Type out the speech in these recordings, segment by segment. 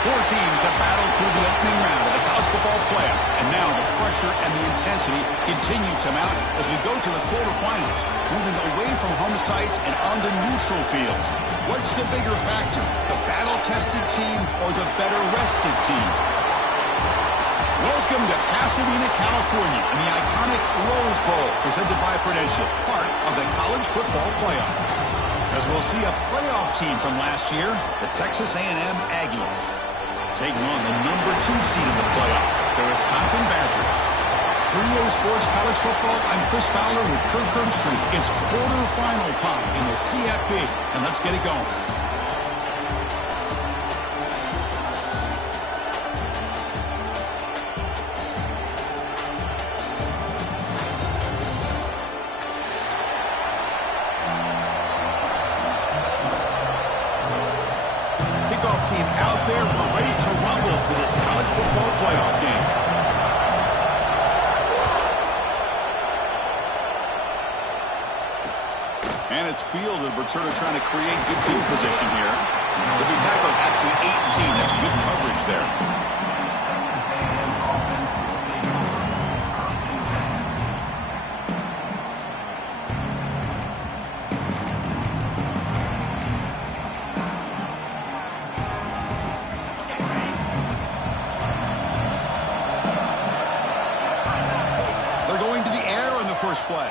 Four teams have battled through the opening round of the college football playoff, and now the pressure and the intensity continue to mount as we go to the quarterfinals, moving away from home sites and onto neutral fields. What's the bigger factor, the battle-tested team or the better-rested team? Welcome to Pasadena, California, in the iconic Rose Bowl, presented by Prudential, part of the college football playoff. As we'll see a playoff team from last year, the Texas A&M Aggies, taking on the number 2 seed in the playoff, the Wisconsin Badgers. 3A Sports College Football, I'm Chris Fowler with Kirk Herbstreit. It's quarterfinal time in the CFP, and let's get it going. Team out there, we're ready to rumble for this college football playoff game. And it's fielded. We're sort of trying to create good field position here. They'll be tackled at the 18. That's good coverage there. First play.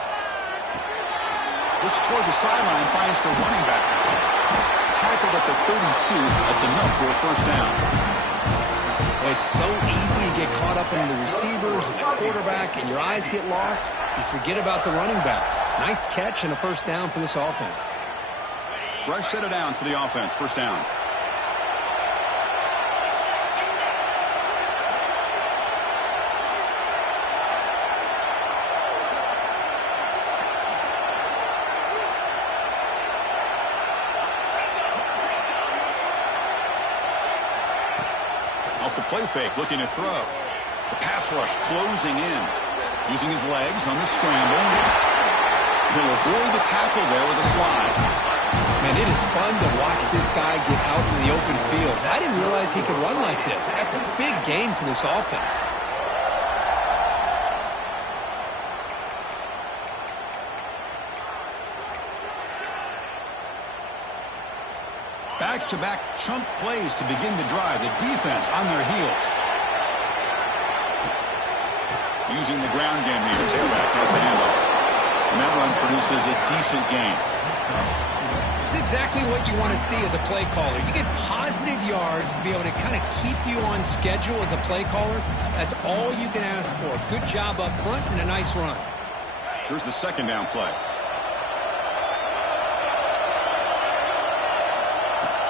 Looks toward the sideline, finds the running back. Tackled at the 32. That's enough for a first down. It's so easy to get caught up in the receivers and the quarterback, and your eyes get lost. You forget about the running back. Nice catch and a first down for this offense. Fresh set of downs for the offense. First down. Off the play fake, looking to throw. The pass rush closing in. Using his legs on the scramble. He'll avoid the tackle there with a slide. Man, it is fun to watch this guy get out in the open field. I didn't realize he could run like this. That's a big gain for this offense. Back-to-back chunk plays to begin the drive. The defense on their heels. Using the ground game here. Tailback has the handoff. And that run produces a decent gain. It's exactly what you want to see as a play caller. You get positive yards to be able to kind of keep you on schedule as a play caller. That's all you can ask for. Good job up front and a nice run. Here's the second down play.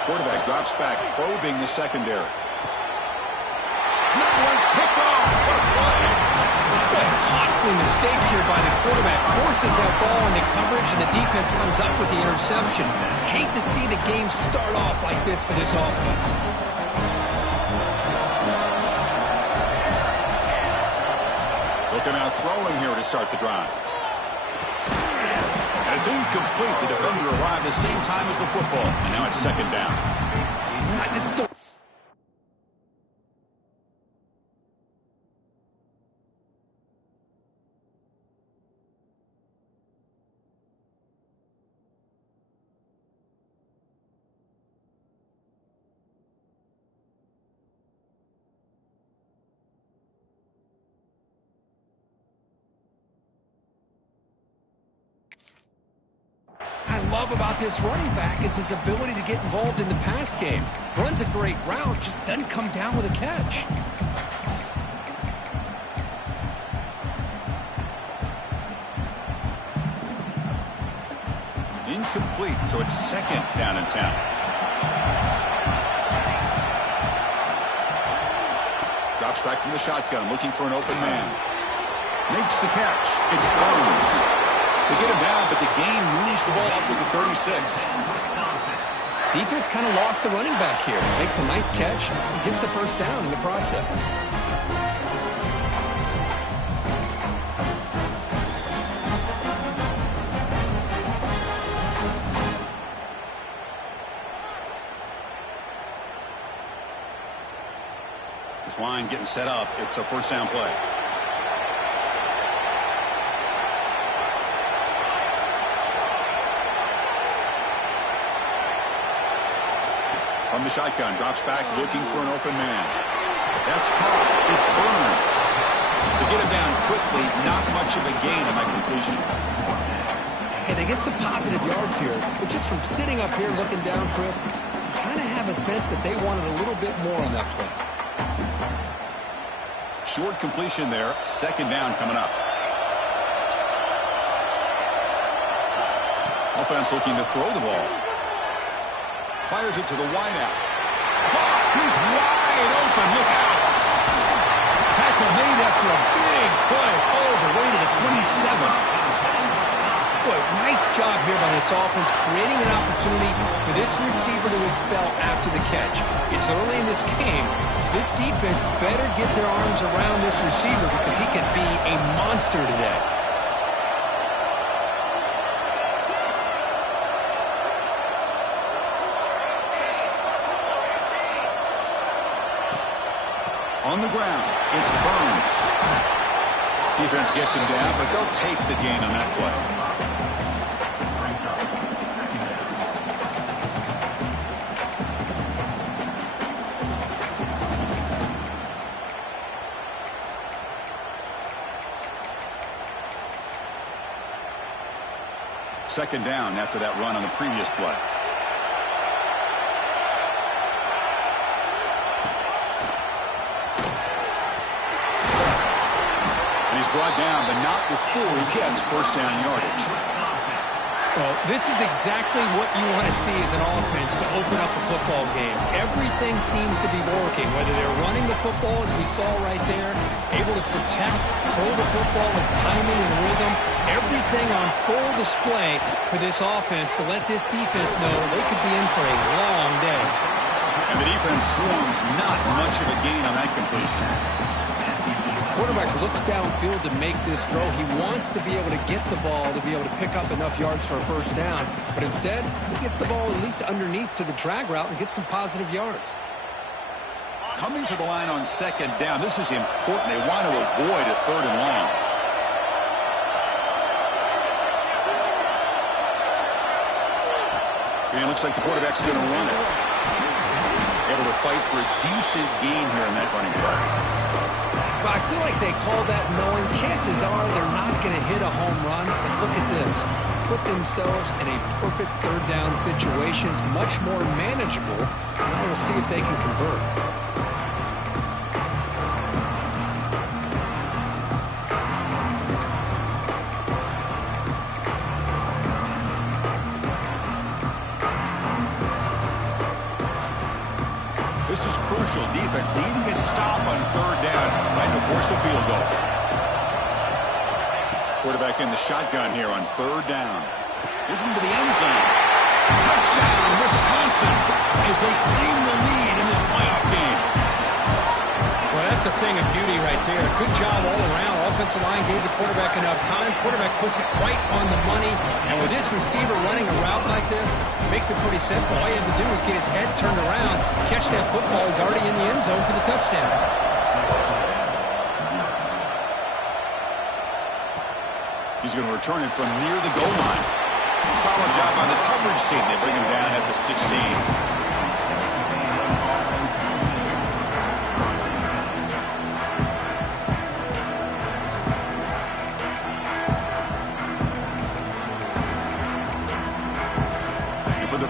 Quarterback drops back, probing the secondary. That one's picked off. What a play. What a costly mistake here by the quarterback. Forces that ball into coverage, and the defense comes up with the interception. Hate to see the game start off like this for this offense. Looking out throwing here to start the drive. And it's incomplete. The defender arrived the same time as the football. And now it's second down. This is the love about this running back is his ability to get involved in the pass game. Runs a great route, just doesn't come down with a catch. Incomplete, so it's second down and 10. Drops back from the shotgun, looking for an open man. Makes the catch. It's Burns. They get him down, but the gain moves the ball up with the 36. Defense kind of lost the running back here. Makes a nice catch. Gets the first down in the process. line getting set up. It's a first down play. From the shotgun, drops back looking for an open man. That's caught. It's Burns. To get him down quickly, not much of a gain on that completion. Hey, they get some positive yards here, but just from sitting up here looking down, Chris, you kind of have a sense that they wanted a little bit more on that play. Short completion there. Second down coming up. Offense looking to throw the ball. Fires it to the wideout. He's wide open. Look out. Tackle made after a big play. All the way to the 27. Boy, nice job here by this offense, creating an opportunity for this receiver to excel after the catch. It's early in this game, so this defense better get their arms around this receiver because he could be a monster today. On the ground, it's Burns. Defense gets him down, but they'll take the gain on that play. Second down after that run on the previous play. Brought down, but not before he gets first down yardage. Well, this is exactly what you want to see as an offense to open up a football game. Everything seems to be working, whether they're running the football, as we saw right there, able to protect, throw the football with timing and rhythm, everything on full display for this offense to let this defense know they could be in for a long day. And the defense swarms, not much of a gain on that completion. Quarterback looks downfield to make this throw. He wants to be able to get the ball to be able to pick up enough yards for a first down. But instead, he gets the ball at least underneath to the drag route and gets some positive yards. Coming to the line on second down, this is important. They want to avoid a third and long. And it looks like the quarterback's going to run it. Able to fight for a decent gain here in that running play. But I feel like they called that knowing chances are they're not going to hit a home run. But look at this. Put themselves in a perfect third down situation. It's much more manageable. Now we'll see if they can convert. This is crucial. Defense needing a stop on third down, trying to force a field goal. Quarterback in the shotgun here on third down. Looking to the end zone. Touchdown, Wisconsin, as they claim the lead in this playoff game. Well, that's a thing of beauty right there. Good job all around. Offensive line gave the quarterback enough time. Quarterback puts it right on the money. And with this receiver running a route like this, makes it pretty simple. All you have to do is get his head turned around, catch that football. He's already in the end zone for the touchdown. He's going to return it from near the goal line. Solid job on the coverage team. They bring him down at the 16.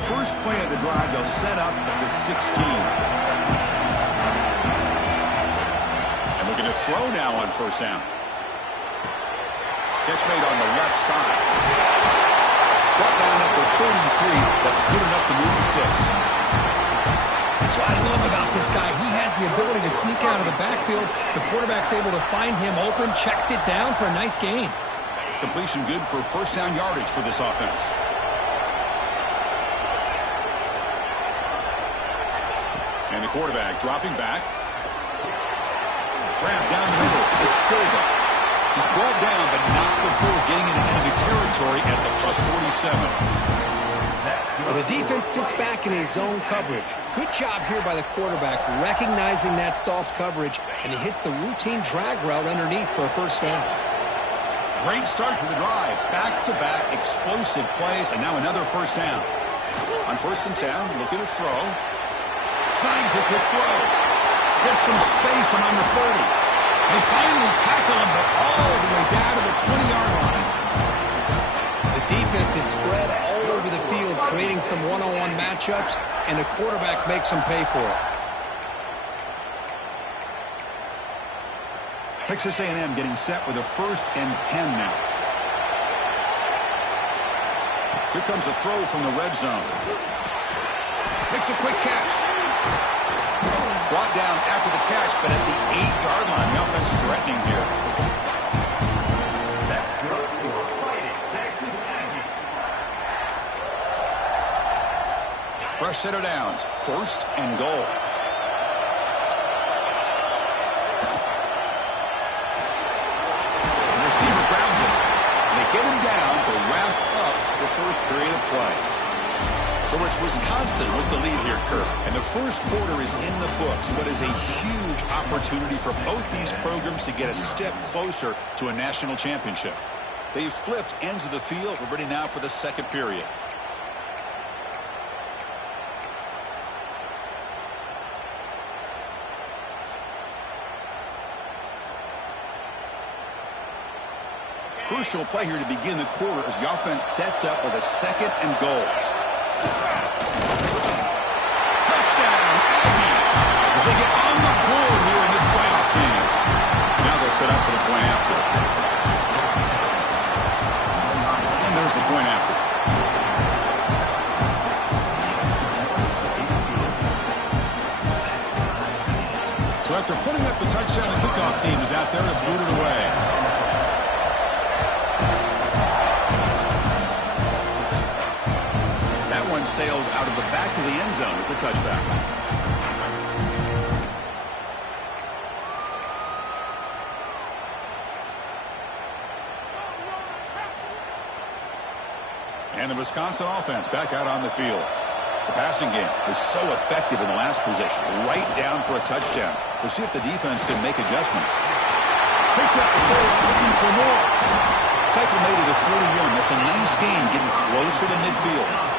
First play of the drive, they'll set up at the 16. And looking to throw now on first down. Catch made on the left side. Brought down at the 33. That's good enough to move the sticks. That's what I love about this guy. He has the ability to sneak out of the backfield. The quarterback's able to find him open, checks it down for a nice gain. Completion good for first down yardage for this offense. And the quarterback dropping back. Grab down the middle. It's Silva. He's brought down, but not before getting into enemy territory at the +47. Well, the defense sits back in a zone coverage. Good job here by the quarterback, recognizing that soft coverage, and he hits the routine drag route underneath for a first down. Great start to the drive. Back-to-back explosive plays, and now another first down. On 1st and 10, looking to throw. Snags a quick throw. Gets some space around the 30. They finally tackle him, but all the way down to the 20-yard line. The defense is spread all over the field, creating some one-on-one matchups, and the quarterback makes them pay for it. Texas A&M getting set with a 1st and 10 now. Here comes a throw from the red zone. Makes a quick catch. Brought down after the catch, but at the 8-yard line. The offense threatening here. Fresh set of downs. 1st and goal. The receiver grabs it. They get him down to wrap up the first period of play. So it's Wisconsin with the lead here, Kirk. And the first quarter is in the books. What is a huge opportunity for both these programs to get a step closer to a national championship. They've flipped ends of the field. We're ready now for the second period. Crucial play here to begin the quarter as the offense sets up with a 2nd and goal. Touchdown, Aggies, as they get on the board here in this playoff game. Now they'll set up for the point after. And there's the point after. So after putting up the touchdown, the kickoff team is out there to boot it away. Sails out of the back of the end zone with the touchback. And the Wisconsin offense back out on the field. The passing game was so effective in the last possession, right down for a touchdown. We'll see if the defense can make adjustments. Picks up the pace, looking for more. Tackle made it to 41. That's a nice game, getting closer to midfield.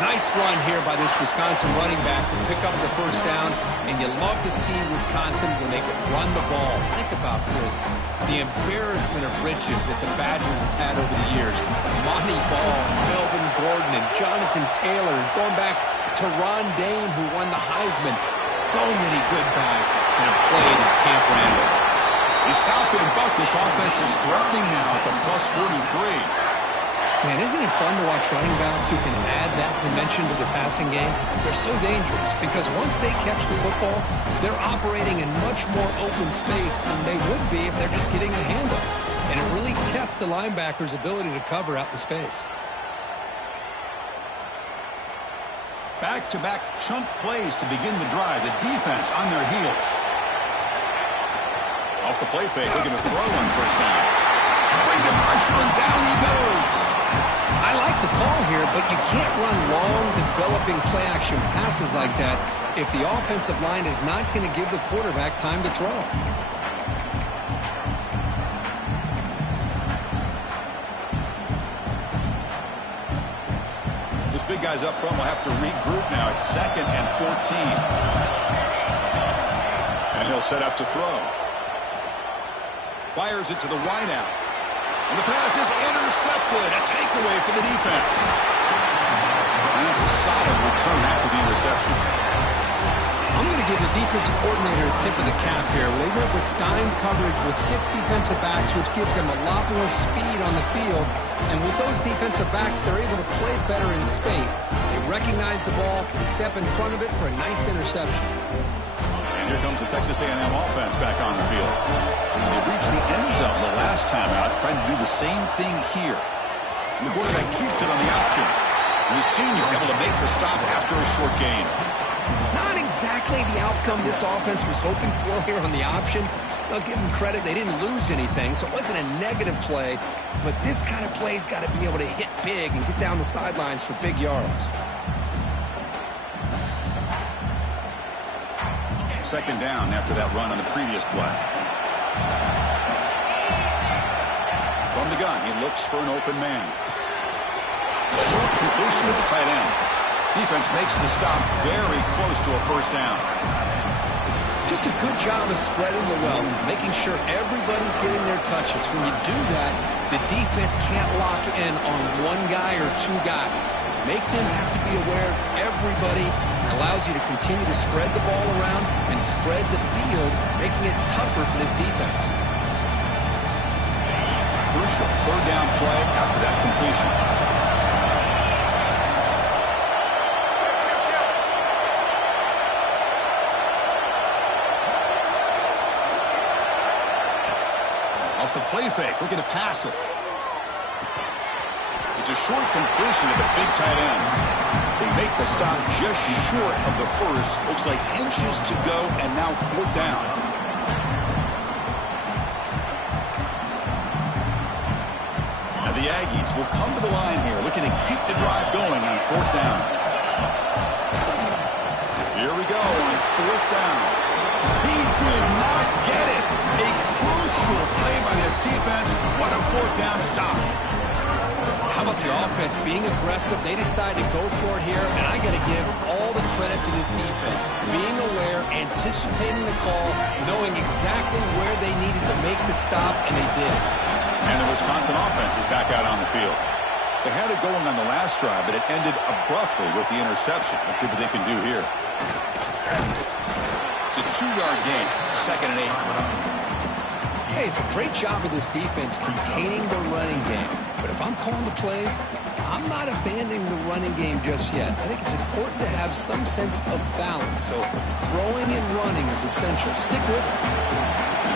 Nice run here by this Wisconsin running back to pick up the first down, and you love to see Wisconsin when they can run the ball. Think about this, the embarrassment of riches that the Badgers have had over the years. Monty Ball and Melvin Gordon and Jonathan Taylor, and going back to Ron Dayne, who won the Heisman. So many good backs that have played at Camp Randall. They stop in, but this offense is threatening now at the plus 43. Man, isn't it fun to watch running backs who can add that dimension to the passing game? They're so dangerous because once they catch the football, they're operating in much more open space than they would be if they're just getting a handoff. And it really tests the linebacker's ability to cover out in space. Back-to-back chunk plays to begin the drive. The defense on their heels. Off the play fake, looking to throw on 1st down. Bring the pressure, and down he goes. I like the call here, but you can't run long, developing play-action passes like that if the offensive line is not going to give the quarterback time to throw. This big guy's up front will have to regroup now. It's 2nd and 14. And he'll set up to throw. Fires it to the wideout. And the pass is intercepted. A takeaway for the defense. And that's a solid return after the interception. I'm going to give the defensive coordinator a tip of the cap here. They went with dime coverage with 6 defensive backs, which gives them a lot more speed on the field. And with those defensive backs, they're able to play better in space. They recognize the ball, step in front of it for a nice interception. And here comes the Texas A&M offense back on the field. They reached the end zone the last time out, trying to do the same thing here. And the quarterback keeps it on the option. And the senior able to make the stop after a short gain. Not exactly the outcome this offense was hoping for here on the option. I'll give them credit. They didn't lose anything, so it wasn't a negative play. But this kind of play's got to be able to hit big and get down the sidelines for big yards. Second down after that run on the previous play. From the gun, he looks for an open man. Short completion to the tight end. Defense makes the stop very close to a first down. Just a good job of spreading the wealth, making sure everybody's getting their touches. When you do that, the defense can't lock in on one guy or two guys. Make them have to be aware of everybody. It allows you to continue to spread the ball around and spread the field, making it tougher for this defense. Crucial third down play after that completion. Off the play fake, looking to pass it. It's a short completion to the big tight end. They make the stop just short of the first. Looks like inches to go, and now fourth down. And the Aggies will come to the line here, looking to keep the drive going on fourth down. Here we go on fourth down. He did not get it. A crucial play by this defense. What a fourth down stop. How about the offense being aggressive? They decide to go for it here, and I got to give all the credit to this defense. Being aware, anticipating the call, knowing exactly where they needed to make the stop, and they did. And the Wisconsin offense is back out on the field. They had it going on the last drive, but it ended abruptly with the interception. Let's see what they can do here. It's a 2-yard gain, 2nd and 8. Hey, it's a great job of this defense containing the running game. But if I'm calling the plays, I'm not abandoning the running game just yet. I think it's important to have some sense of balance. So throwing and running is essential. Stick with it.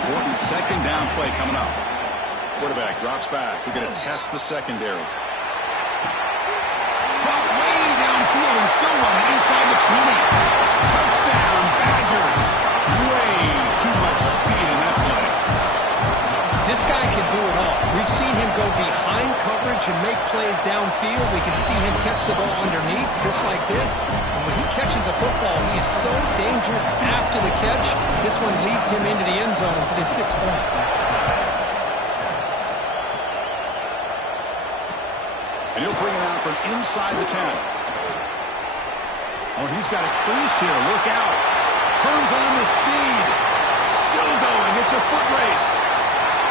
Important second down play coming up. Quarterback drops back. We're going to test the secondary. Caught way downfield and still running inside the 20. Touchdown, Badgers. Way too much speed in that play. This guy can do it all. We've seen him go behind coverage and make plays downfield. We can see him catch the ball underneath, just like this. And when he catches a football, he is so dangerous after the catch. This one leads him into the end zone for the 6 points. And he'll bring it out from inside the 10. Oh, he's got a crease here. Look out. Turns on the speed. Still going. It's a foot race.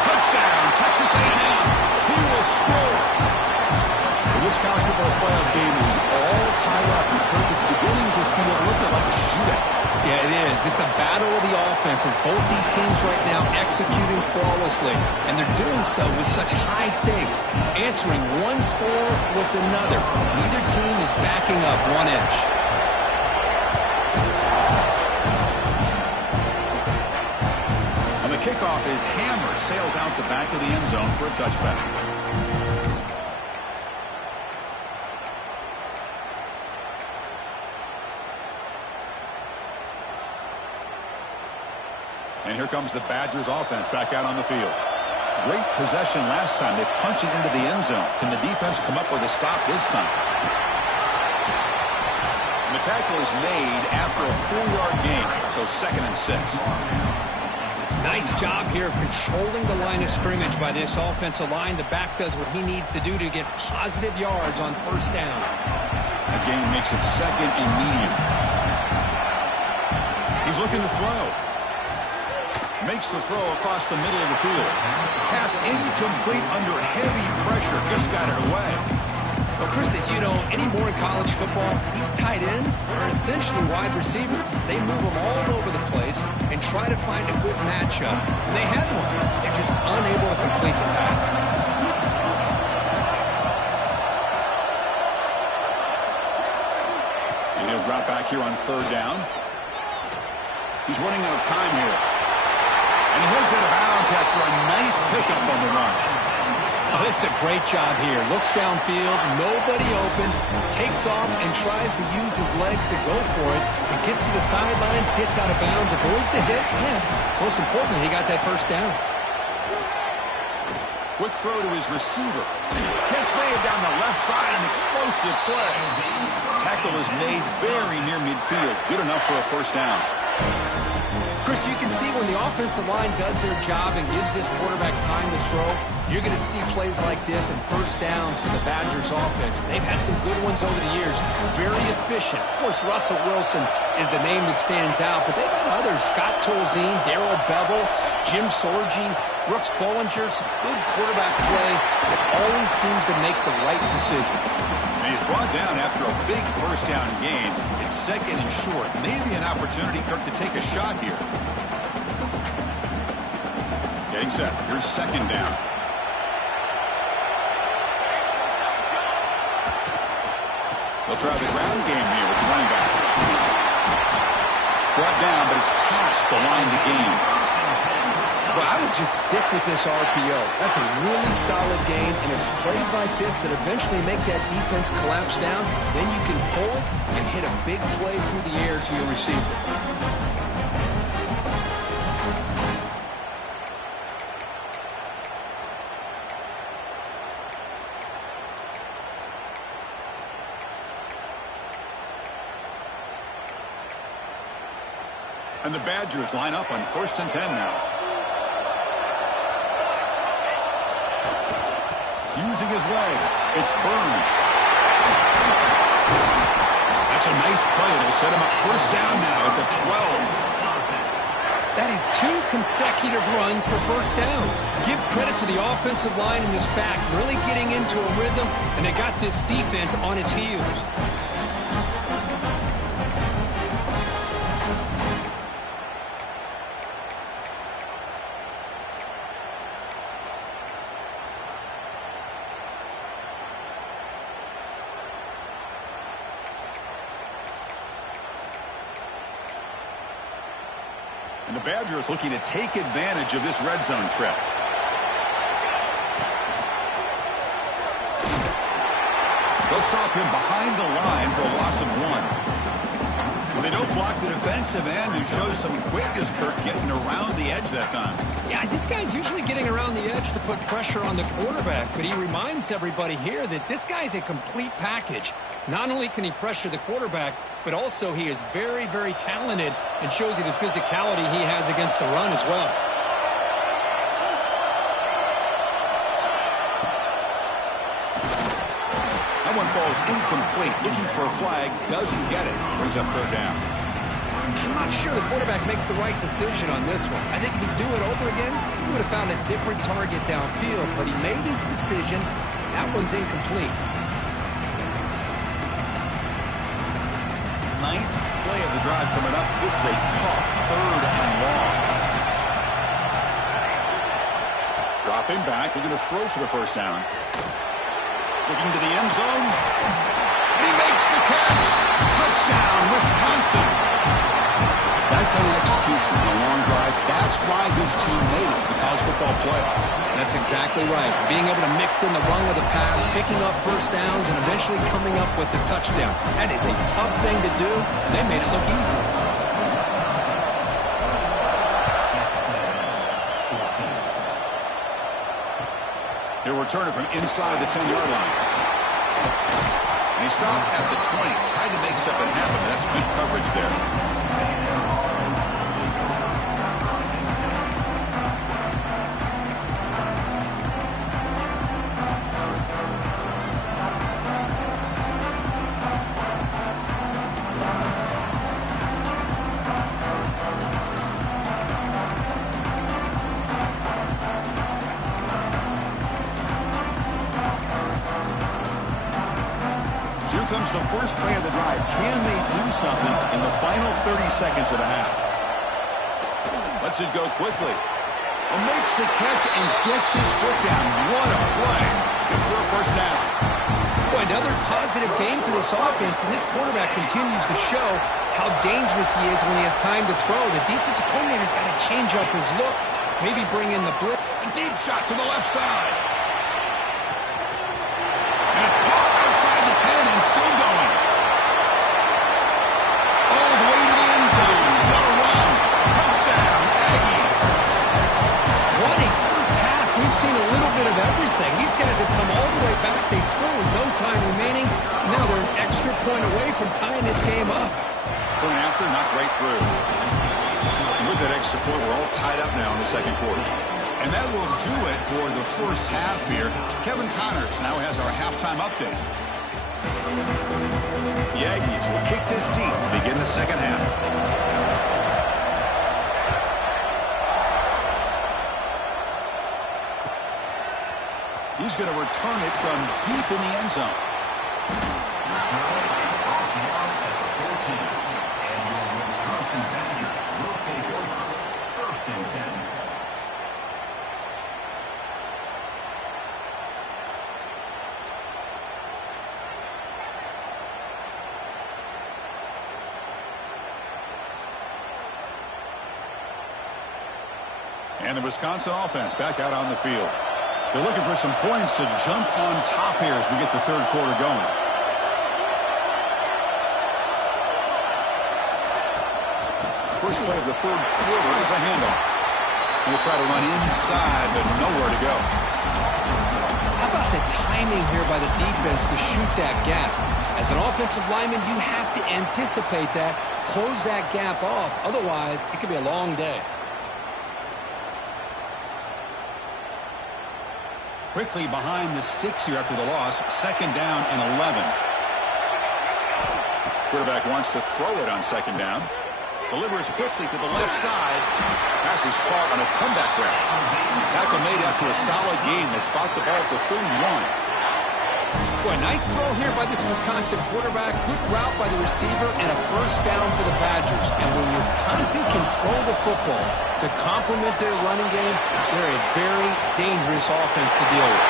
Touchdown, Texas A&M. He will score. Well, this college football playoff game is all tied up. It's beginning to feel a little bit like a shootout. Yeah, it is. It's a battle of the offenses. Both these teams right now executing flawlessly, and they're doing so with such high stakes, answering one score with another. Neither team is backing up 1 inch. And the kickoff is hammered, sails out the back of the end zone for a touchback. And here comes the Badgers offense back out on the field. Great possession last time. They punched it into the end zone. Can the defense come up with a stop this time? And the tackle is made after a 4-yard gain, so 2nd and 6. Nice job here of controlling the line of scrimmage by this offensive line. The back does what he needs to do to get positive yards on first down. The game makes it 2nd and medium. He's looking to throw. Makes the throw across the middle of the field. Pass incomplete under heavy pressure. Just got it away. Well, Chris, as you know, anymore in college football, these tight ends are essentially wide receivers. They move them all over the place and try to find a good matchup. And they had one. They're just unable to complete the pass. And he'll drop back here on 3rd down. He's running out of time here. And he heads out of bounds after a nice pickup on the run. Oh, this is a great job here. Looks downfield, nobody open, takes off and tries to use his legs to go for it. He gets to the sidelines, gets out of bounds, avoids the hit, and most importantly, he got that first down. Quick throw to his receiver. Catch made down the left side, an explosive play. Tackle is made very near midfield. Good enough for a first down. Chris, you can see when the offensive line does their job and gives this quarterback time to throw, you're going to see plays like this and first downs for the Badgers offense. They've had some good ones over the years. Very efficient. Of course, Russell Wilson is the name that stands out, but they've had others. Scott Tolzien, Darrell Bevel, Jim Sorgi, Brooks Bollinger. Some good quarterback play that always seems to make the right decision. And he's brought down after a big first down gain. It's second and short. Maybe an opportunity, Kirk, to take a shot here. Getting set. Here's second down. They'll try the ground game here with the running back. Brought down, but it's past the line to gain. Well, I would just stick with this RPO. That's a really solid game, and it's plays like this that eventually make that defense collapse down. Then you can pull it and hit a big play through the air to your receiver. And the Badgers line up on 1st and 10 now. Using his legs, it's Burns. That's a nice play. It'll set him up first down now at the 12. That is 2 consecutive runs for first downs. Give credit to the offensive line in this back, really getting into a rhythm, and they got this defense on its heels. And the Badgers looking to take advantage of this red zone trip. They'll stop him behind the line for a loss of 1. Well, they don't block the defensive end, who shows some quickness, Kirk, getting around the edge that time. Yeah, this guy's usually getting around the edge to put pressure on the quarterback, but he reminds everybody here that this guy's a complete package. Not only can he pressure the quarterback, but also he is very, very talented and shows you the physicality he has against the run as well. That one falls incomplete. Looking for a flag, doesn't get it. Brings up third down. I'm not sure the quarterback makes the right decision on this one. I think if he'd do it over again, he would have found a different target downfield, but he made his decision. That one's incomplete. 9th play of the drive coming up. This is a tough 3rd and long. Dropping back. We're going to throw for the first down. Looking to the end zone. He makes the catch. Touchdown, Wisconsin. That kind of execution on a long drive, that's why this team made it to the college football playoff. That's exactly right. Being able to mix in the run with the pass, picking up first downs, and eventually coming up with the touchdown. That is a tough thing to do, and they made it look easy. He'll return it from inside the 10-yard line. And he stopped at the 20. Tried to make something happen. That's good coverage there. Comes the first play of the drive. Can they do something in the final 30 seconds of the half? Lets it go quickly. Makes the catch and gets his foot down. What a play. Good for a first down. Boy, another positive game for this offense, and this quarterback continues to show how dangerous he is when he has time to throw. The defensive coordinator's got to change up his looks, maybe bring in the blitz. A deep shot to the left side. from tying this game up. Point after, not great through. And with that extra point, we're all tied up now in the second quarter. And that will do it for the first half here. Kevin Connors now has our halftime update. The Aggies will kick this deep to begin the second half. He's going to return it from deep in the end zone. And the Wisconsin offense back out on the field. They're looking for some points to jump on top here as we get the third quarter going. First play of the third quarter is a handoff. We'll try to run inside, but nowhere to go. How about the timing here by the defense to shoot that gap? As an offensive lineman, you have to anticipate that, close that gap off. Otherwise, it could be a long day. Quickly behind the sticks here after the loss. Second down and 11. Quarterback wants to throw it on second down. Delivers quickly to the left side. Pass is caught on a comeback route. Tackle made after a solid game. They spot the ball for 31. Boy, nice throw here by this Wisconsin quarterback. Good route by the receiver and a first down for the Badgers. And when Wisconsin can throw the football to complement their running game, they're a very dangerous offense to deal with.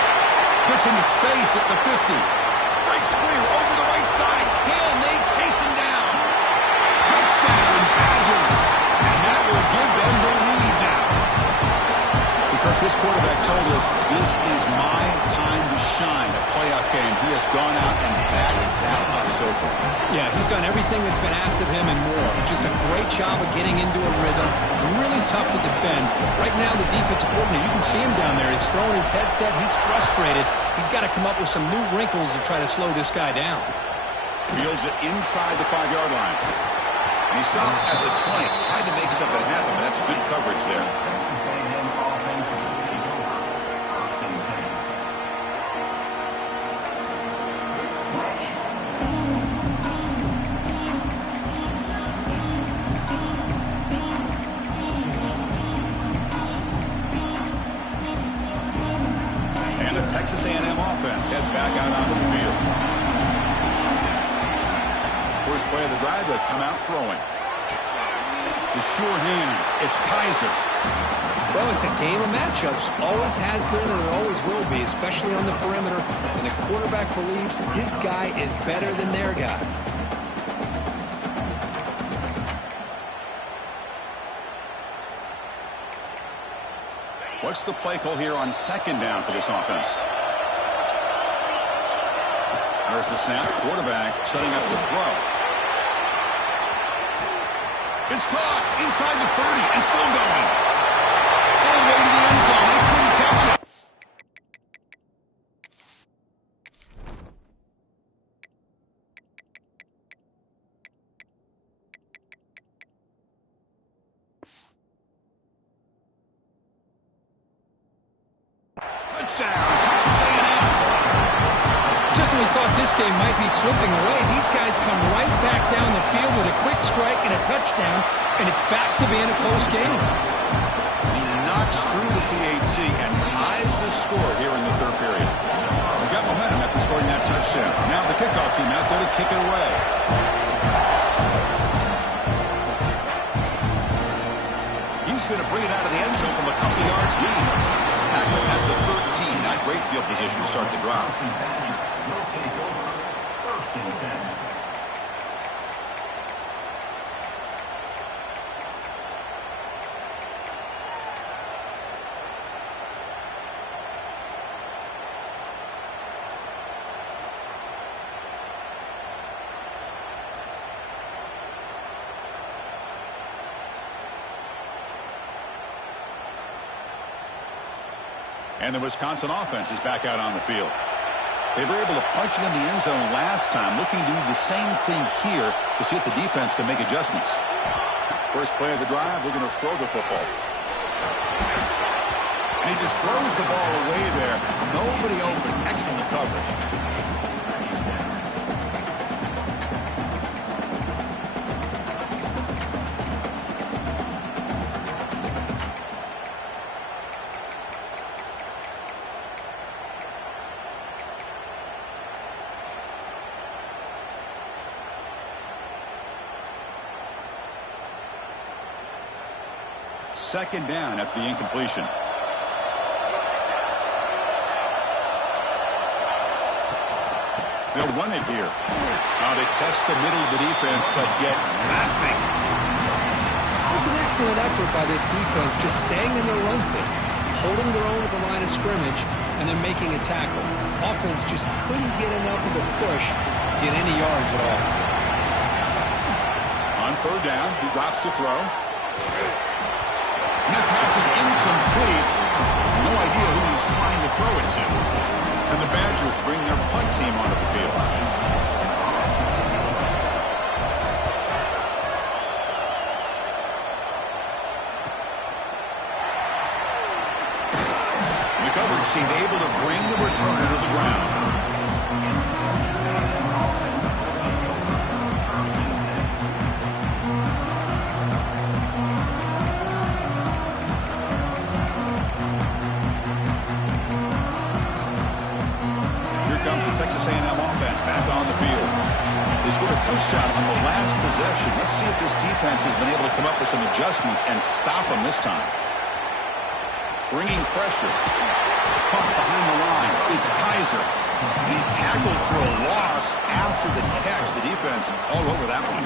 Gets into space at the 50. Breaks clear over the right side. Can they chase him down? Touchdown, Badgers. And that will give them the lead now. Because this quarterback told us this is my time to shine. A playoff game. He has gone out and batted that up so far. Yeah, he's done everything that's been asked of him and more. Just a great job of getting into a rhythm. Really tough to defend. Right now, the defensive coordinator, you can see him down there. He's throwing his headset. He's frustrated. He's got to come up with some new wrinkles to try to slow this guy down. Fields it inside the 5-yard line. And he stopped at the 20. Tried to make something happen, but that's good coverage there. Texas A&M offense heads back out onto the field. First play of the drive, they come out throwing. The sure hands. It's Kaiser. Well, it's a game of matchups. Always has been and it always will be, especially on the perimeter. And the quarterback believes his guy is better than their guy. What's the play call here on second down for this offense? There's the snap. Quarterback setting up the throw. It's caught inside the 30 and still going. All the way to the end zone. They couldn't catch it. Touchdown, Texas A&M. Just when we thought this game might be slipping away, these guys come right back down the field with a quick strike and a touchdown, and it's back to being a close game. He knocks through the PAT and ties the score here in the third period. We've got momentum after scoring that touchdown. Now the kickoff team out there to kick it away. He's going to bring it out of the end zone from a couple yards deep. Tackle at the 13. Not great field position to start the drive. First and 10. And the Wisconsin offense is back out on the field. They were able to punch it in the end zone last time, looking to do the same thing here to see if the defense can make adjustments. First play of the drive, looking to throw the football. And he just throws the ball away there. Nobody open. Excellent coverage. Second down after the incompletion. They'll run it here. They test the middle of the defense, but get nothing. It was an excellent effort by this defense, just staying in their run fits, holding their own at the line of scrimmage, and then making a tackle. Offense just couldn't get enough of a push to get any yards at all. On third down, he drops to throw. And that pass is incomplete. No idea who he's trying to throw it to. And the Badgers bring their punt team onto the field. The coverage seemed able to bring the returner to the ground. Texas A&M offense back on the field. They scored a touchdown on the last possession. Let's see if this defense has been able to come up with some adjustments and stop them this time. Bringing pressure. Caught behind the line. It's Kaiser. And he's tackled for a loss after the catch. The defense all over that one.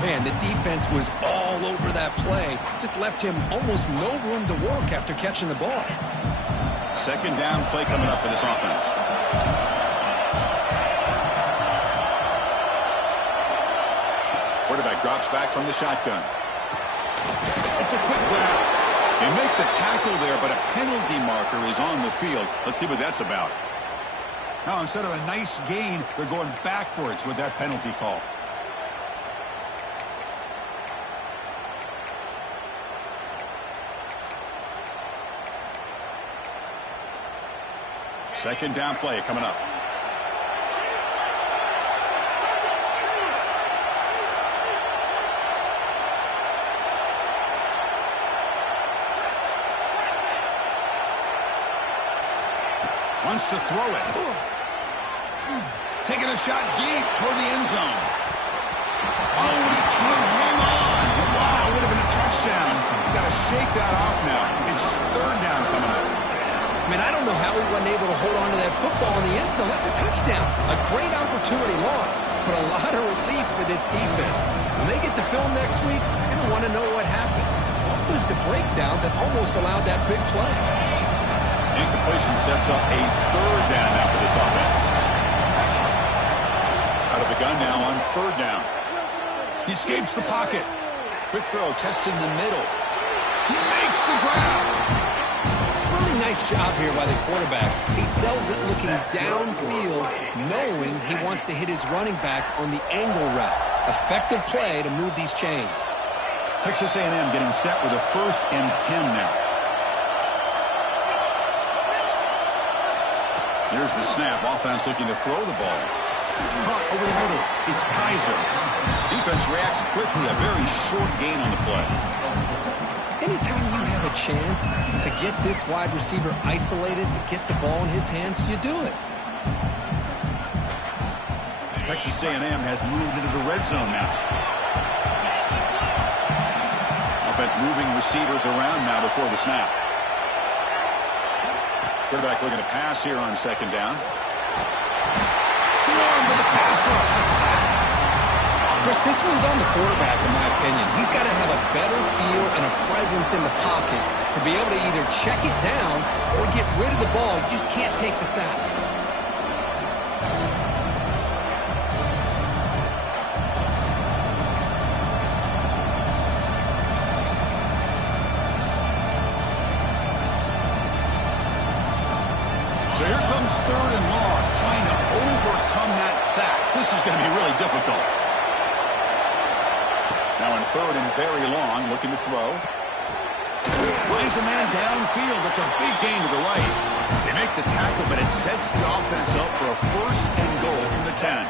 Man, the defense was all over that play. Just left him almost no room to work after catching the ball. Second down play coming up for this offense. Quarterback drops back from the shotgun. It's a quick grab. They make the tackle there, but a penalty marker is on the field. Let's see what that's about. Now, instead of a nice gain, they're going backwards with that penalty call. Second down play coming up. Wants to throw it. Taking a shot deep toward the end zone. Oh, and he can't hang on. Wow, would have been a touchdown. Got to shake that off now. It's third down coming up. I mean, I don't know how he wasn't able to hold on to that football in the end zone. That's a touchdown. A great opportunity loss, but a lot of relief for this defense. When they get to film next week, they're going to want to know what happened. What was the breakdown that almost allowed that big play? Incompletion sets up a third down now for this offense. Out of the gun now on third down. He escapes the pocket. Quick throw, testing the middle. He makes the grab. Really nice job here by the quarterback. He sells it looking downfield, knowing he wants to hit his running back on the angle route. Effective play to move these chains. Texas A&M getting set with a 1st and 10 now. Here's the snap. Offense looking to throw the ball. Caught over the middle. It's Kaiser. Defense reacts quickly. A very short gain on the play. Anytime you have a chance to get this wide receiver isolated, to get the ball in his hands, you do it. Texas A&M has moved into the red zone now. Offense moving receivers around now before the snap. Quarterback looking to pass here on second down. Swarmed with the pass rush. A sack. Chris, this one's on the quarterback, in my opinion. He's got to have a better feel and a presence in the pocket to be able to either check it down or get rid of the ball. You just can't take the sack. So here comes third and long. This is going to be really difficult. Now in third and very long, looking to throw. Brings a man downfield. It's a big gain to the right. They make the tackle, but it sets the offense up for a first and goal from the 10.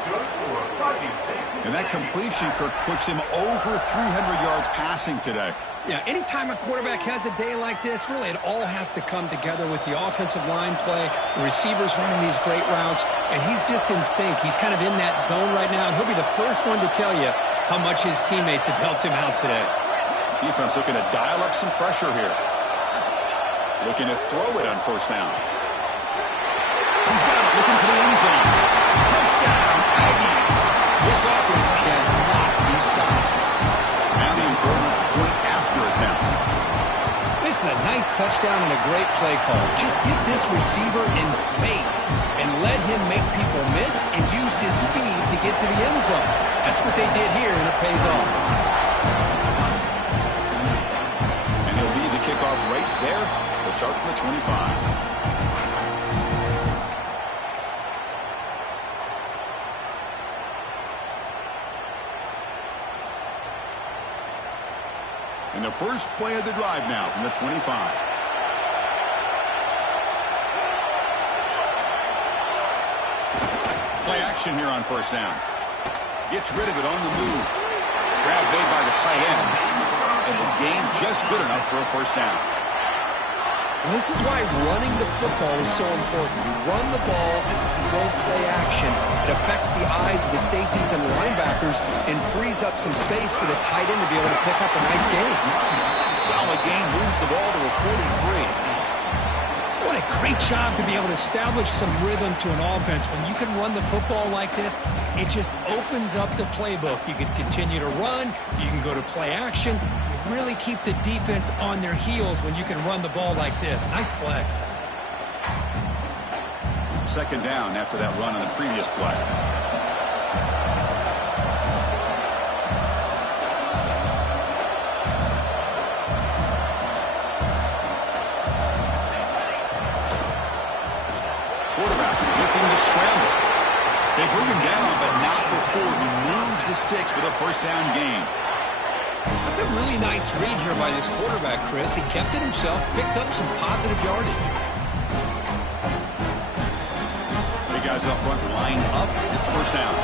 And that completion, Kirk, puts him over 300 yards passing today. Yeah, anytime a quarterback has a day like this, really it all has to come together with the offensive line play, the receivers running these great routes, and he's just in sync. He's kind of in that zone right now, and he'll be the first one to tell you how much his teammates have helped him out today. Defense looking to dial up some pressure here. Looking to throw it on first down. He's got it, looking for the end zone. Touchdown, Aggies. This offense cannot be stopped. Now the important point after attempt. This is a nice touchdown and a great play call. Just get this receiver in space and let him make people miss and use his speed to get to the end zone. That's what they did here, and it pays off. And he'll lead the kickoff right there. We'll start from the 25. And the first play of the drive now from the 25. Play action here on first down. Gets rid of it on the move. Grab made by the tight end. And the gain just good enough for a first down. Well, this is why running the football is so important. You run the ball and you can go play action. It affects the eyes of the safeties and linebackers and frees up some space for the tight end to be able to pick up a nice gain. Solid gain, moves the ball to the 43. What a great job to be able to establish some rhythm to an offense. When you can run the football like this, it just opens up the playbook. You can continue to run. You can go to play action. You really keep the defense on their heels when you can run the ball like this. Nice play. Second down after that run on the previous play. Quarterback looking to scramble. They bring him down, but not before he moves the sticks with a first down gain. That's a really nice read here by this quarterback, Chris. He kept it himself, picked up some positive yardage. Big guys up front, line up. It's first down.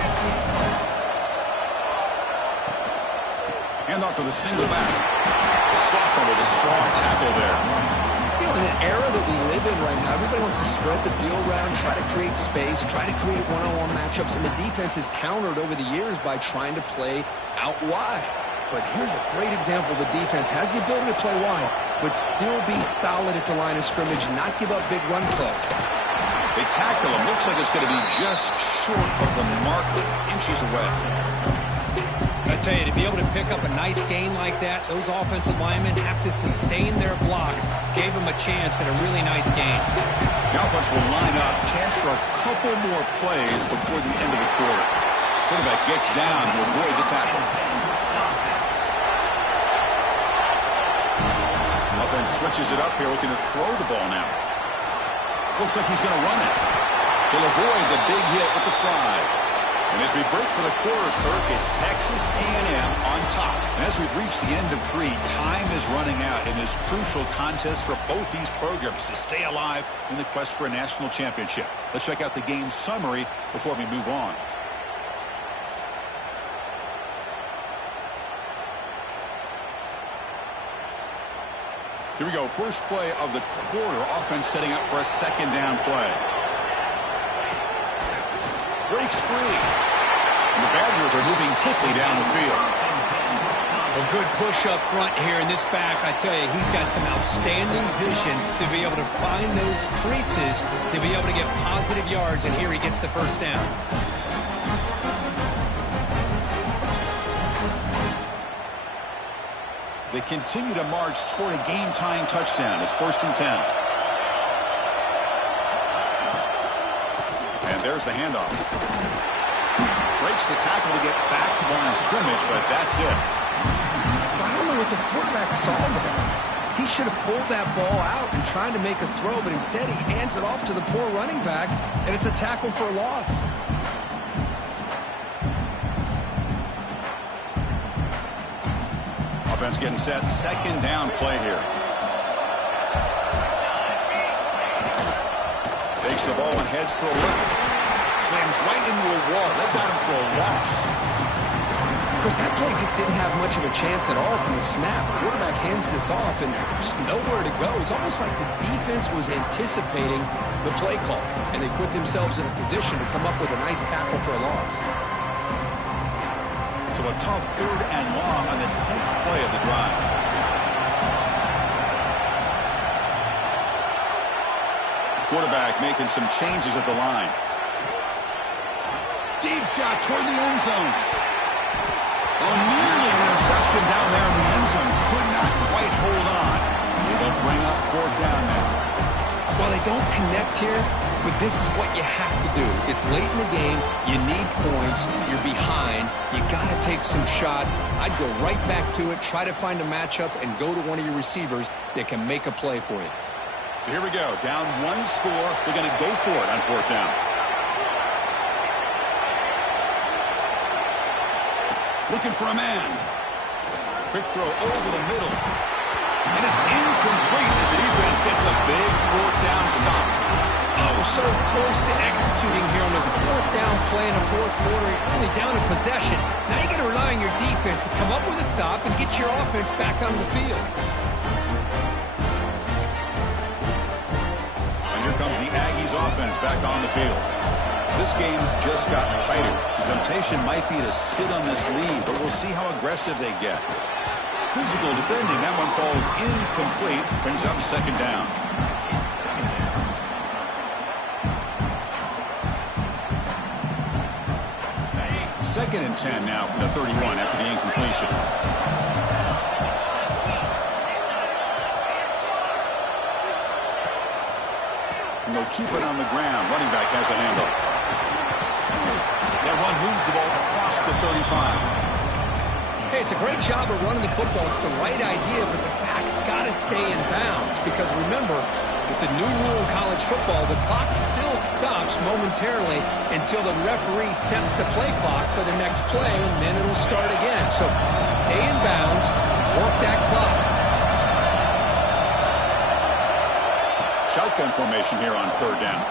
Hand off to the single back. The sophomore with a strong tackle there. You know, in an era that we live in right now, everybody wants to spread the field around, try to create space, try to create one-on-one matchups, and the defense is countered over the years by trying to play out wide. But here's a great example. The defense has the ability to play wide, but still be solid at the line of scrimmage, not give up big run plays. They tackle him. Looks like it's going to be just short of the mark, inches away. I tell you, to be able to pick up a nice gain like that, those offensive linemen have to sustain their blocks. Gave them a chance at a really nice gain. The offense will line up. Chance for a couple more plays before the end of the quarter. Quarterback gets down to avoid the tackle. Offense switches it up here, looking to throw the ball now. Looks like he's going to run it. He'll avoid the big hit with the slide. And as we break for the quarter, Kirk, it's Texas A&M on top. And as we've reached the end of 3, time is running out in this crucial contest for both these programs to stay alive in the quest for a national championship. Let's check out the game summary before we move on. Here we go. First play of the quarter. Offense setting up for a second down play. Breaks free. And the Badgers are moving quickly down the field. A good push up front here in this back. I tell you, he's got some outstanding vision to be able to find those creases, to be able to get positive yards, and here he gets the first down. They continue to march toward a game-tying touchdown. It's 1st and 10. And there's the handoff. Breaks the tackle to get back to the line of scrimmage, but that's it. I don't know what the quarterback saw there. He should have pulled that ball out and tried to make a throw, but instead he hands it off to the poor running back, and it's a tackle for a loss. offense getting set. Second down play here. Takes the ball and heads to the left. Slams right into a wall. They got him for a loss. Chris, that play just didn't have much of a chance at all from the snap. The quarterback hands this off and just nowhere to go. It's almost like the defense was anticipating the play call, and they put themselves in a position to come up with a nice tackle for a loss. So a tough 3rd and long on the 10th play of the drive. Quarterback making some changes at the line. Deep shot toward the end zone. Oh, nearly an interception down there in the end zone. Could not quite hold on. It'll bring up 4th down now. Well, they don't connect here, but this is what you have to do. It's late in the game. You need points. You're behind. You got to take some shots. I'd go right back to it, try to find a matchup, and go to one of your receivers that can make a play for you. So here we go. Down 1 score. They're going to go for it on 4th down. Looking for a man. Quick throw over the middle. And it's incomplete as the defense gets a big 4th down stop. Oh, so close to executing here on the 4th down play in the 4th quarter. Only down in possession. Now you got to rely on your defense to come up with a stop and get your offense back on the field. And here comes the Aggies offense back on the field. This game just got tighter. The temptation might be to sit on this lead, but we'll see how aggressive they get. Physical defending. That one falls incomplete. Brings up 2nd down. Second and 10 now from the 31 after the incompletion. And they'll keep it on the ground. Running back has the handoff. That run moves the ball across the 35. Hey, it's a great job of running the football. It's the right idea, but the back's got to stay in bounds. Because remember, with the new rule in college football, the clock still stops momentarily until the referee sets the play clock for the next play, and then it'll start again. So stay in bounds, work that clock. Shotgun formation here on 3rd down.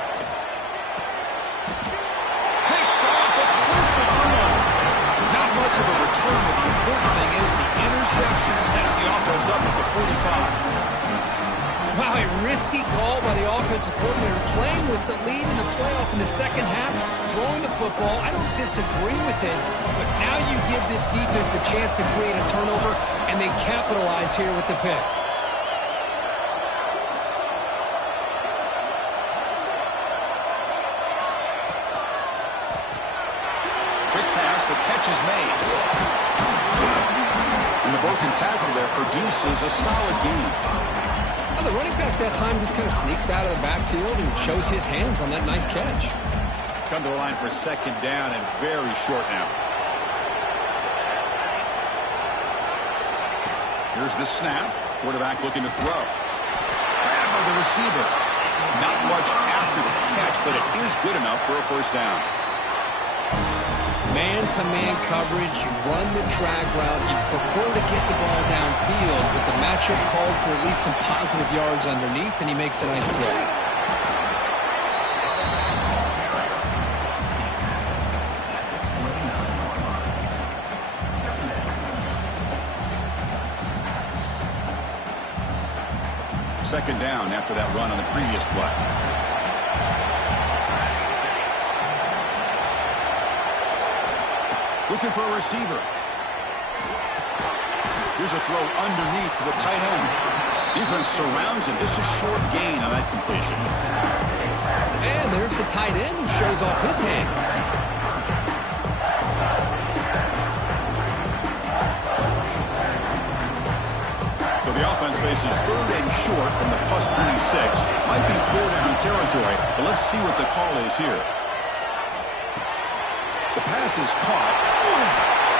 Picked off a crucial turnover. Not much of a return, but the important thing is the interception sets the offense up at the 45. Wow, a risky call by the offensive coordinator, playing with the lead in the playoff in the second half, throwing the football. I don't disagree with it, but now you give this defense a chance to create a turnover, and they capitalize here with the pick. Is made. And the broken tackle there produces a solid gain. Well, the running back that time just kind of sneaks out of the backfield and shows his hands on that nice catch. Come to the line for 2nd down and very short now. Here's the snap. Quarterback looking to throw. Grab by the receiver. Not much after the catch, but it is good enough for a 1st down. Man-to-man coverage, you run the drag route, you prefer to get the ball downfield, but the matchup called for at least some positive yards underneath, and he makes a nice throw. Second down after that run on the previous play. Looking for a receiver. Here's a throw underneath to the tight end. Defense surrounds him. Just a short gain on that completion. And there's the tight end who shows off his hands. So the offense faces 3rd and short from the +26. Might be 4th down territory, but let's see what the call is here. The pass is caught.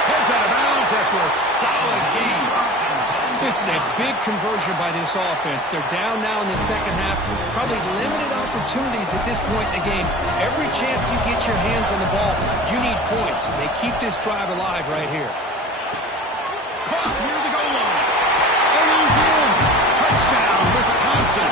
Heads out of bounds after a solid gain. This is a big conversion by this offense. They're down now in the second half. Probably limited opportunities at this point in the game. Every chance you get your hands on the ball, you need points. They keep this drive alive right here. Caught near the goal line. Mason.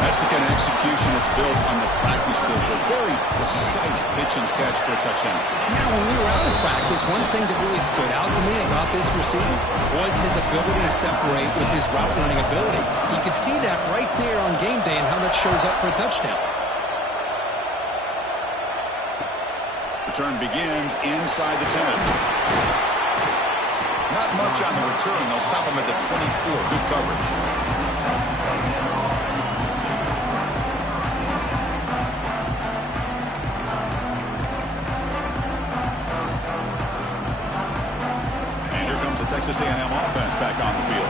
That's the kind of execution that's built on the practice field. A very precise pitch and catch for a touchdown. Yeah, when we were out of practice, one thing that really stood out to me about this receiver was his ability to separate with his route running ability. You could see that right there on game day and how that shows up for a touchdown. Return begins inside the 10. Not much on the return. They'll stop him at the 24. Good coverage. And here comes the Texas A&M offense back on the field.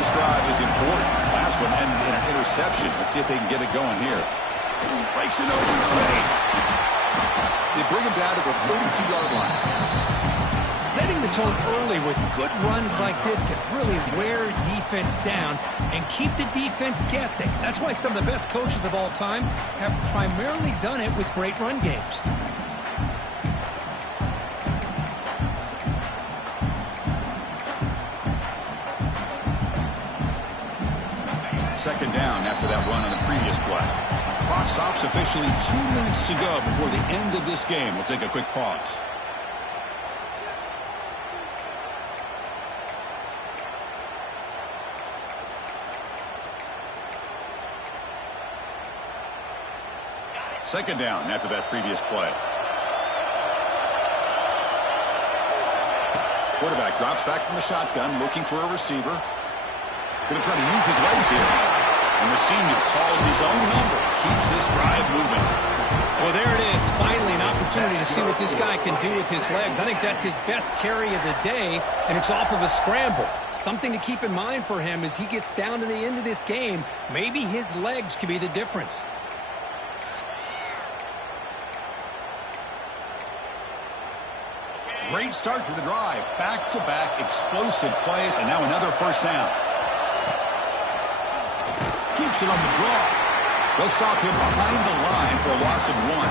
This drive is important. Last one ended in an interception. Let's see if they can get it going here. Breaks it open space. They bring him down to the 32-yard line. Setting the tone early with good runs like this can really wear defense down and keep the defense guessing. That's why some of the best coaches of all time have primarily done it with great run games. Second down after that run on the previous play. Clock stops officially 2 minutes to go before the end of this game. We'll take a quick pause. Second down after that previous play. Quarterback drops back from the shotgun, looking for a receiver. Going to try to use his legs here. And the senior calls his own number. Keeps this drive moving. Well, there it is. Finally, an opportunity to see what this guy can do with his legs. I think that's his best carry of the day, and it's off of a scramble. Something to keep in mind for him as he gets down to the end of this game. Maybe his legs could be the difference. Great start to the drive. Back-to-back explosive plays, and now another first down. Keeps it on the draw. They'll stop him behind the line for a loss of 1.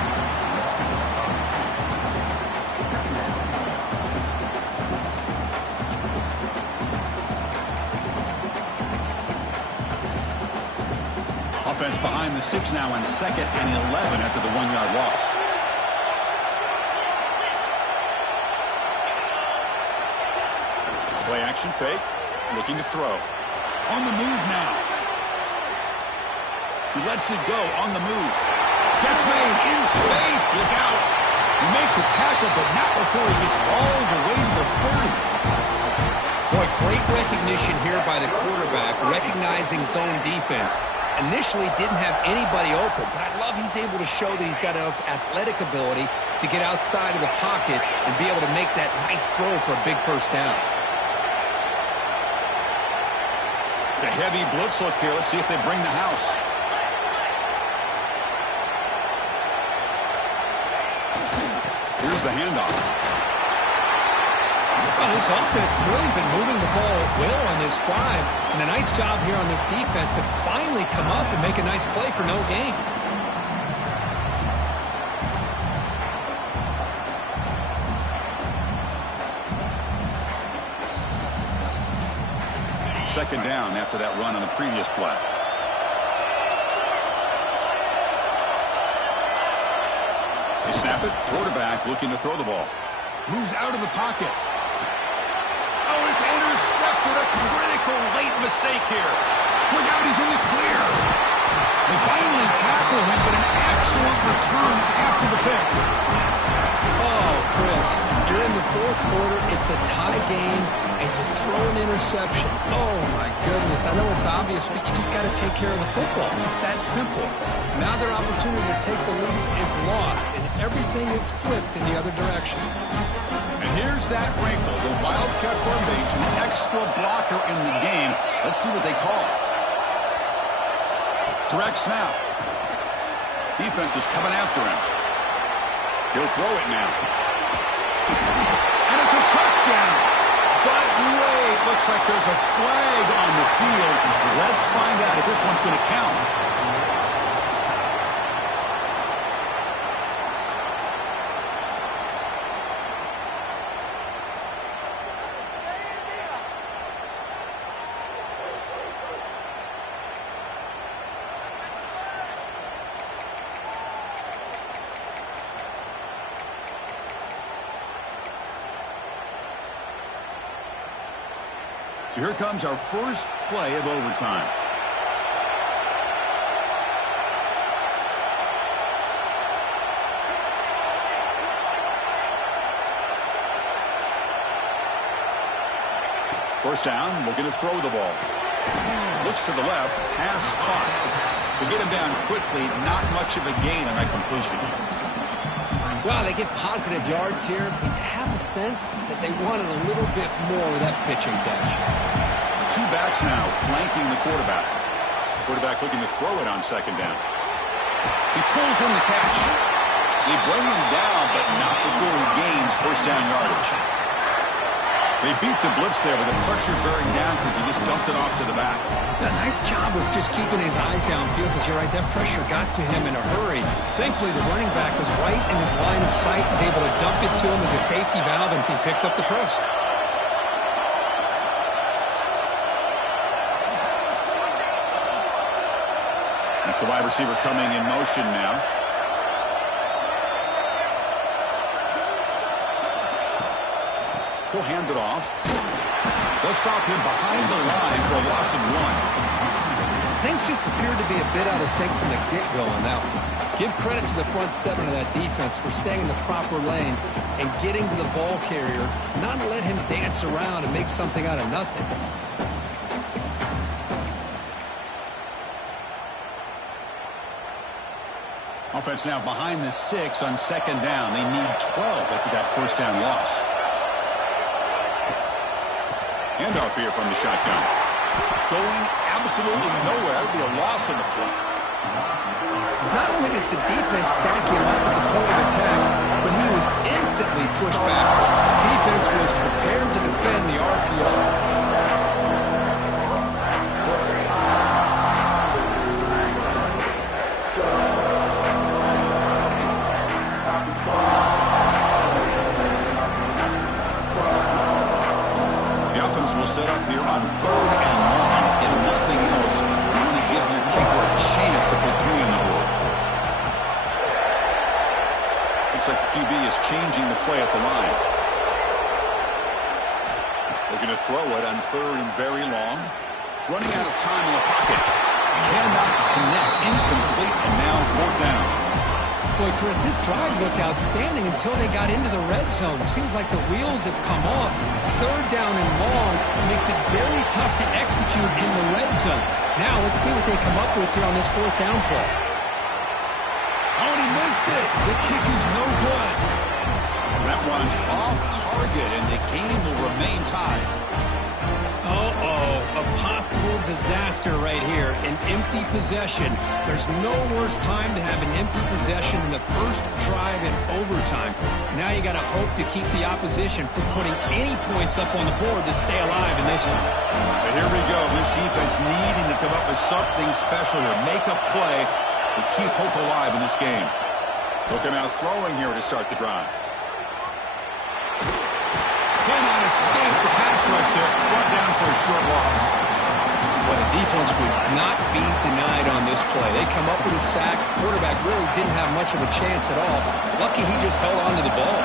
Offense behind the 6 now on 2nd and 11 after the 1-yard loss. Play action fake. Looking to throw. On the move now. He lets it go on the move. Catch made in space. Look out. You make the tackle, but not before he gets all the way to the 30. Boy, great recognition here by the quarterback, recognizing zone defense. Initially didn't have anybody open, but I love he's able to show that he's got enough athletic ability to get outside of the pocket and be able to make that nice throw for a big first down. It's a heavy blitz look here. Let's see if they bring the house. Here's the handoff. Well, this offense has really been moving the ball well on this drive. And a nice job here on this defense to finally come up and make a nice play for no gain. Second down after that run on the previous play. They snap it. Quarterback looking to throw the ball. Moves out of the pocket. Oh, it's intercepted. A critical late mistake here. Look out, he's in the clear. They finally tackle him, but an excellent return after the pick. Oh, Chris, you're in the fourth quarter. It's a tie game, and you throw an interception. Oh, my goodness. I know it's obvious, but you just got to take care of the football. It's that simple. Now their opportunity to take the lead is lost, and everything is flipped in the other direction. And here's that wrinkle. The Wildcat formation, extra blocker in the game. Let's see what they call. Direct snap. Defense is coming after him. He'll throw it now. And it's a touchdown. But wait, looks like there's a flag on the field. Let's find out if this one's going to count. So here comes our first play of overtime. First down, looking to throw the ball. Looks to the left, pass caught. To get him down quickly, not much of a gain on that completion. Well, they get positive yards here, but you have a sense that they wanted a little bit more with that pitch and catch. Two backs now flanking the quarterback. Quarterback looking to throw it on second down. He pulls in the catch. They bring him down, but not before he gains first down yardage. They beat the blitz there with the pressure bearing down because he just dumped it off to the back. A nice job of just keeping his eyes downfield because you're right, that pressure got to him in a hurry. Thankfully, the running back was right in his line of sight, was able to dump it to him as a safety valve, and he picked up the first. That's the wide receiver coming in motion now. He'll hand it off. They'll stop him behind the line for a loss of 1. Things just appeared to be a bit out of sync from the get-go on that one. Give credit to the front seven of that defense for staying in the proper lanes and getting to the ball carrier, not let him dance around and make something out of nothing. Offense now behind the 6 on second down. They need 12 after that first down loss. Handoff here from the shotgun. Going absolutely nowhere. That would be a loss in the play. Not only does the defense stack him up at the point of attack, but he was instantly pushed backwards. The defense was prepared to defend the RPO. Will set up here on 3rd and long. If nothing else, you want to give your kicker a chance to put 3 on the board. Looks like the QB is changing the play at the line. Looking to throw it on 3rd and very long. Running out of time in the pocket. Cannot connect. Incomplete, and now 4th down. Boy, Chris, this drive looked outstanding until they got into the red zone. Seems like the wheels have come off. 3rd down and long makes it very tough to execute in the red zone. Now, let's see what they come up with here on this 4th down play. Oh, and he missed it. The kick is no good. That one's off target, and the game will remain tied. Uh-oh, a possible disaster right here, an empty possession. There's no worse time to have an empty possession than the first drive in overtime. Now you got to hope to keep the opposition from putting any points up on the board to stay alive in this one. So here we go. This defense needing to come up with something special here. Make a play to keep hope alive in this game. Looking out throwing here to start the drive. Cannot escape the pass rush there. Brought down for a short loss. Well, the defense would not be denied on this play. They come up with a sack. Quarterback really didn't have much of a chance at all. Lucky he just held on to the ball.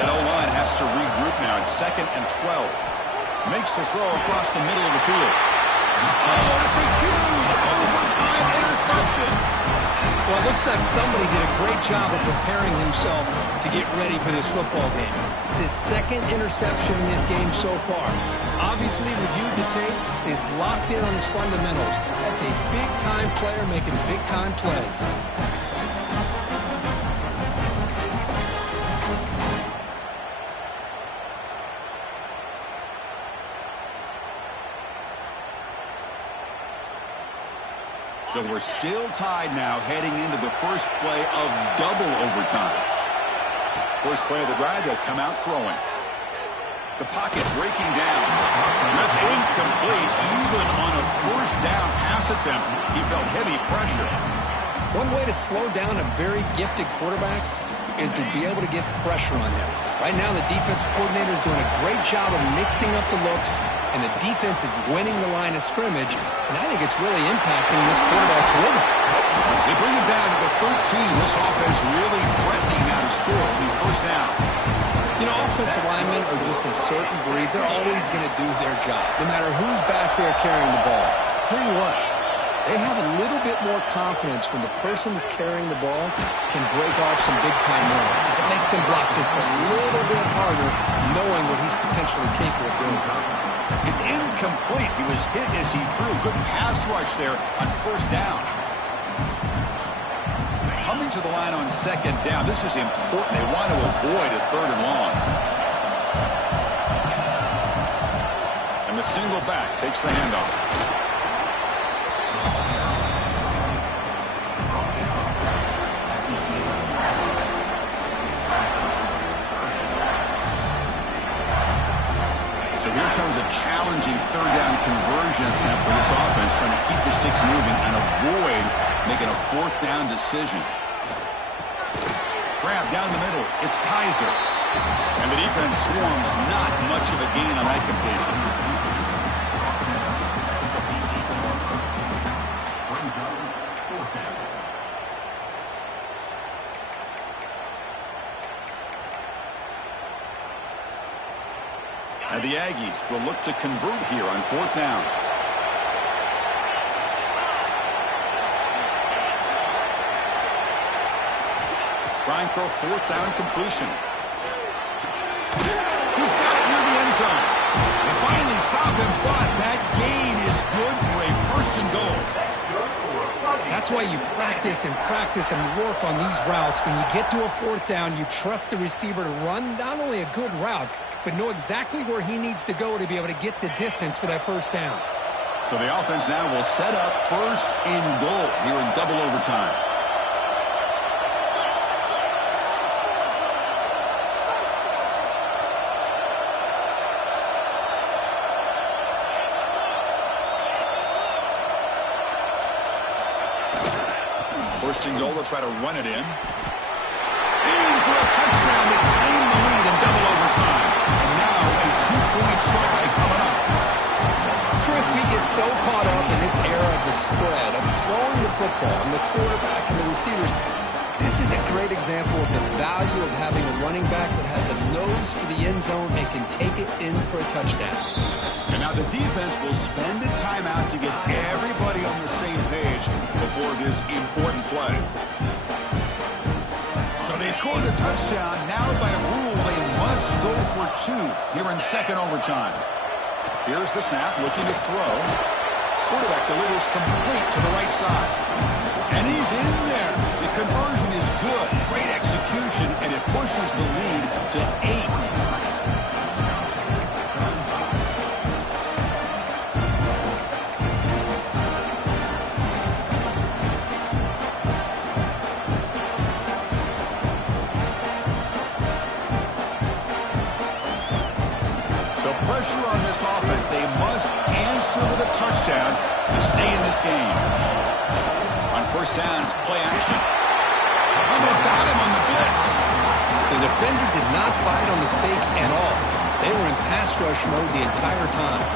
That O-line has to regroup now. It's 2nd and 12. Makes the throw across the middle of the field. Oh, it's a huge overtime interception. Well, it looks like somebody did a great job of preparing himself to get ready for this football game. It's his 2nd interception in this game so far. Obviously, reviewed the tape, is locked in on his fundamentals. That's a big-time player making big-time plays. So we're still tied now heading into the first play of double overtime. First play of the drive, they'll come out throwing. The pocket breaking down. That's incomplete. Even on a first down pass attempt, he felt heavy pressure. One way to slow down a very gifted quarterback is to be able to get pressure on him. Right now, the defensive coordinator is doing a great job of mixing up the looks, and the defense is winning the line of scrimmage, and I think it's really impacting this quarterback's rhythm. They bring it down to the 13. This offense really threatening now to score. First down. You know, offensive linemen are just a certain breed. They're always going to do their job, no matter who's back there carrying the ball. I'll tell you what, they have a little bit more confidence when the person that's carrying the ball can break off some big-time runs. It makes them block just a little bit harder, knowing what he's potentially capable of doing. It's incomplete. He was hit as he threw. Good pass rush there on first down. Coming to the line on second down. This is important. They want to avoid a third and long. And the single back takes the handoff. So here comes a challenging third down conversion attempt for this offense, trying to keep the sticks moving and avoid making a fourth down decision. Grab down the middle. It's Kaiser. And the defense swarms. Not much of a gain on that completion. And the Aggies will look to convert here on fourth down. Trying for a fourth down completion. He's got it near the end zone. They finally stop him, but that gain is good for a first and goal. That's why you practice and practice and work on these routes. When you get to a fourth down, you trust the receiver to run not only a good route, but know exactly where he needs to go to be able to get the distance for that first down. So the offense now will set up first and goal here in double overtime. First and goal, they'll try to run it in. Aiming for a touchdown to claim the lead in double overtime. And now a two-point try coming up. Chris, we get so caught up in this era of the spread, of throwing the football, and the quarterback and the receivers. This is a great example of the value of having a running back that has a nose for the end zone and can take it in for a touchdown. And now the defense will spend a timeout to get everybody on the same page before this important play. So they score the touchdown. Now by rule, they must go for two here in second overtime. Here's the snap, looking to throw. Quarterback delivers complete to the right side. And he's in there. The conversion is good. Great execution, and it pushes the lead to 8. Pressure on this offense. They must answer with a touchdown to stay in this game. On first down, it's play action. And they've got him on the blitz. The defender did not bite on the fake at all. They were in pass rush mode the entire time.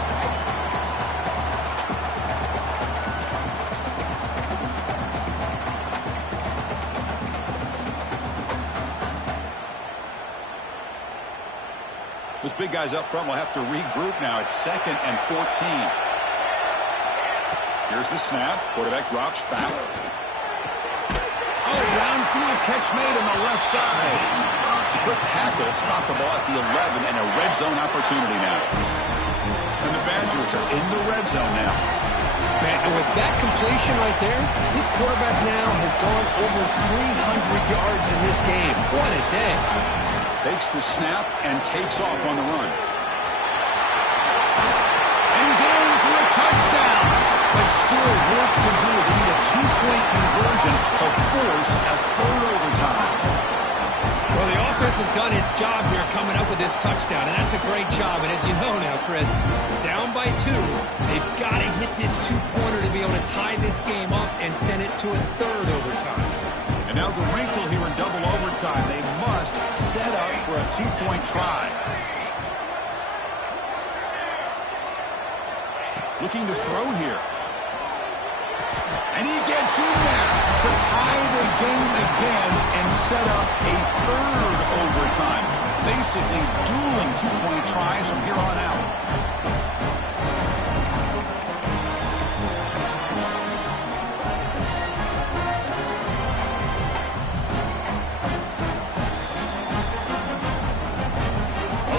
Those big guys up front will have to regroup now. It's 2nd and 14. Here's the snap. Quarterback drops back. Oh, downfield catch made on the left side. Quick tackle. Spot the ball at the 11 and a red zone opportunity now. And the Badgers are in the red zone now. Man, and with that completion right there, this quarterback now has gone over 300 yards in this game. What a day. Takes the snap and takes off on the run. And he's in for a touchdown. But still work to do. They need a two-point conversion to force a third overtime. Well, the offense has done its job here coming up with this touchdown, and that's a great job. And as you know now, Chris, down by 2, they've got to hit this two-pointer to be able to tie this game up and send it to a third overtime. And now the wrinkle here in double overtime. They must set up for a two-point try. Looking to throw here. And he gets in there to tie the game again and set up a third overtime. basically dueling two-point tries from here on out.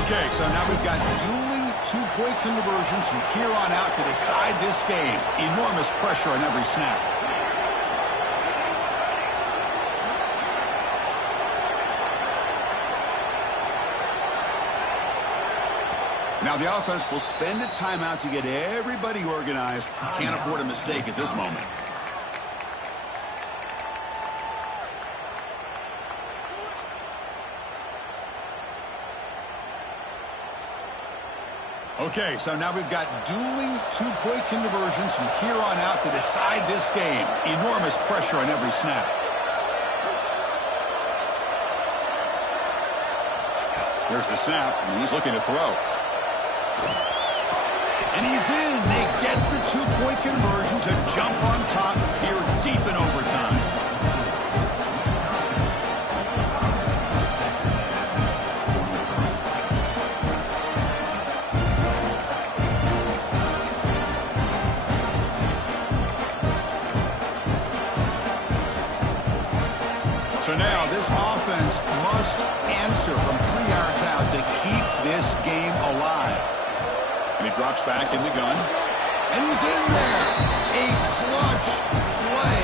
Okay, so now we've got dueling two-point conversions from here on out to decide this game. Enormous pressure on every snap. Now the offense will spend a timeout to get everybody organized. Can't afford a mistake at this moment. Okay, so now we've got dueling two-point conversions from here on out to decide this game. Enormous pressure on every snap. Here's the snap, and he's looking to throw. And he's in. They get the two-point conversion to jump on top here deep in overtime. So now this offense must answer from 3 yards out to keep this game alive. And he drops back in the gun. And he's in there. A clutch play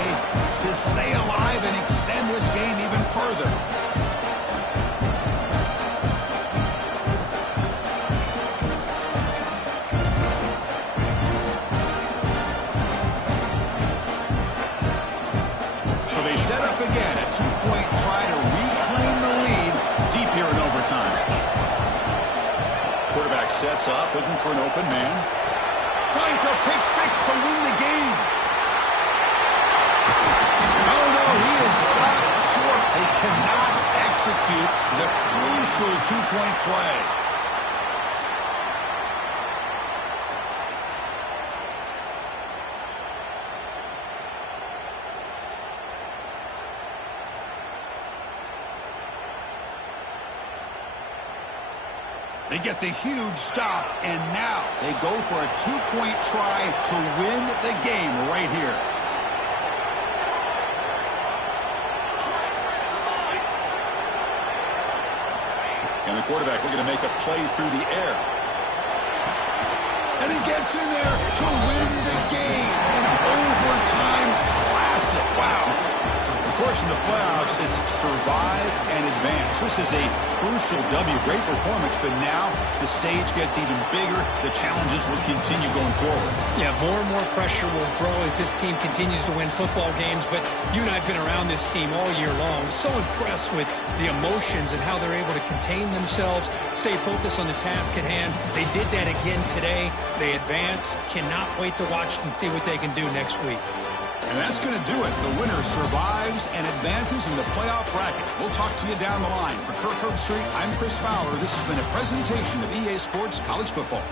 to stay alive and extend this game even further. So they set up again a two-point try to reclaim the lead deep here in overtime. Quarterback sets up, looking for an open man. Trying for pick six to win the game. Oh, no, he is stopped short. They cannot execute the crucial two-point play. They get the huge stop, and now they go for a two-point try to win the game right here. And the quarterback looking to make a play through the air. And he gets in there to win the game. An overtime classic. Wow. Of course, in the playoffs, it's survive and advance. This is a crucial W. Great performance, but now the stage gets even bigger. The challenges will continue going forward. Yeah, more and more pressure will grow as this team continues to win football games. But you and I have been around this team all year long. So impressed with the emotions and how they're able to contain themselves, stay focused on the task at hand. They did that again today. They advance. Cannot wait to watch and see what they can do next week. And that's going to do it. The winner survives and advances in the playoff bracket. We'll talk to you down the line. For Kirk Herbstreit, I'm Chris Fowler. This has been a presentation of EA Sports College Football.